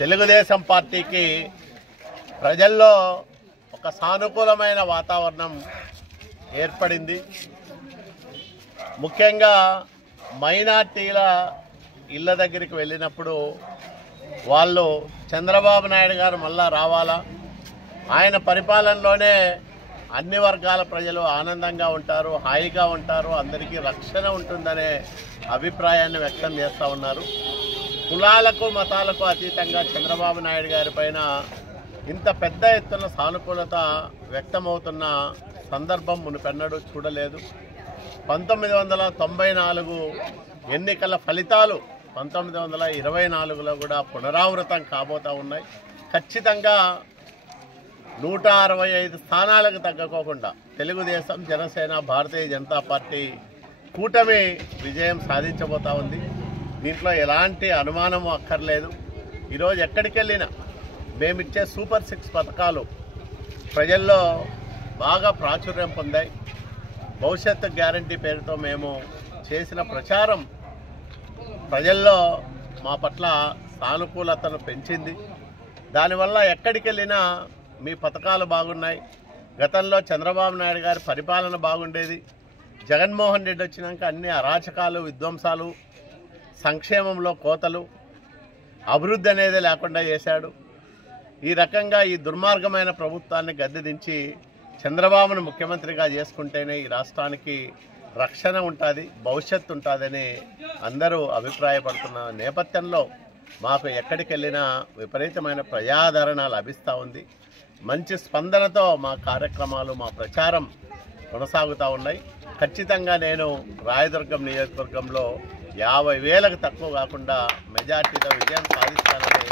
తెలుగుదేశం పార్టీకి ప్రజల్లో ఒక సానుకూలమైన వాతావరణం ఏర్పడింది. ముఖ్యంగా మైనార్టీల ఇళ్ళ దగ్గరికి వెళ్ళినప్పుడు వాళ్ళు చంద్రబాబు నాయుడు గారు మళ్ళా రావాలా, ఆయన పరిపాలనలోనే అన్ని వర్గాల ప్రజలు ఆనందంగా ఉంటారు, హాయిగా ఉంటారు, అందరికీ రక్షణ ఉంటుందనే అభిప్రాయాన్ని వ్యక్తం చేస్తూ ఉన్నారు. కులాలకు మతాలకు అతీతంగా చంద్రబాబు నాయుడు గారి పైన ఇంత పెద్ద ఎత్తున సానుకూలత వ్యక్తమవుతున్న సందర్భం మునుపెన్నడూ చూడలేదు. 1994 ఎన్నికల ఫలితాలు 1924లో కూడా పునరావృతం కాబోతూ ఉన్నాయి. ఖచ్చితంగా 165 స్థానాలకు తగ్గకోకుండా తెలుగుదేశం, జనసేన, భారతీయ జనతా పార్టీ కూటమి విజయం సాధించబోతా ఉంది. దీంట్లో ఎలాంటి అనుమానం అక్కర్లేదు. ఈరోజు ఎక్కడికి వెళ్ళినా మేమిచ్చే సూపర్ 6 పథకాలు ప్రజల్లో బాగా ప్రాచుర్యం పొందాయి. భవిష్యత్తు గ్యారంటీ పేరుతో మేము చేసిన ప్రచారం ప్రజల్లో మా పట్ల సానుకూలతను పెంచింది. దానివల్ల ఎక్కడికి వెళ్ళినా మీ పథకాలు బాగున్నాయి, గతంలో చంద్రబాబు నాయుడు గారి పరిపాలన బాగుండేది, జగన్మోహన్ రెడ్డి వచ్చినాక అన్ని అరాచకాలు, విధ్వంసాలు, సంక్షేమంలో కోతలు, అభివృద్ధి అనేది లేకుండా చేశాడు. ఈ రకంగా ఈ దుర్మార్గమైన ప్రభుత్వాన్ని గద్దెదించి చంద్రబాబును ముఖ్యమంత్రిగా చేసుకుంటేనే ఈ రాష్ట్రానికి రక్షణ ఉంటుంది, భవిష్యత్తు ఉంటుందని అందరూ అభిప్రాయపడుతున్న నేపథ్యంలో మాకు ఎక్కడికి వెళ్ళినా విపరీతమైన ప్రజాదరణ లభిస్తూ ఉంది. మంచి స్పందనతో మా కార్యక్రమాలు, మా ప్రచారం కొనసాగుతూ ఉన్నాయి. ఖచ్చితంగా నేను రాయదుర్గం నియోజకవర్గంలో 50,000కు తక్కువ కాకుండా మెజార్టీతో విజయం సాధిస్తానని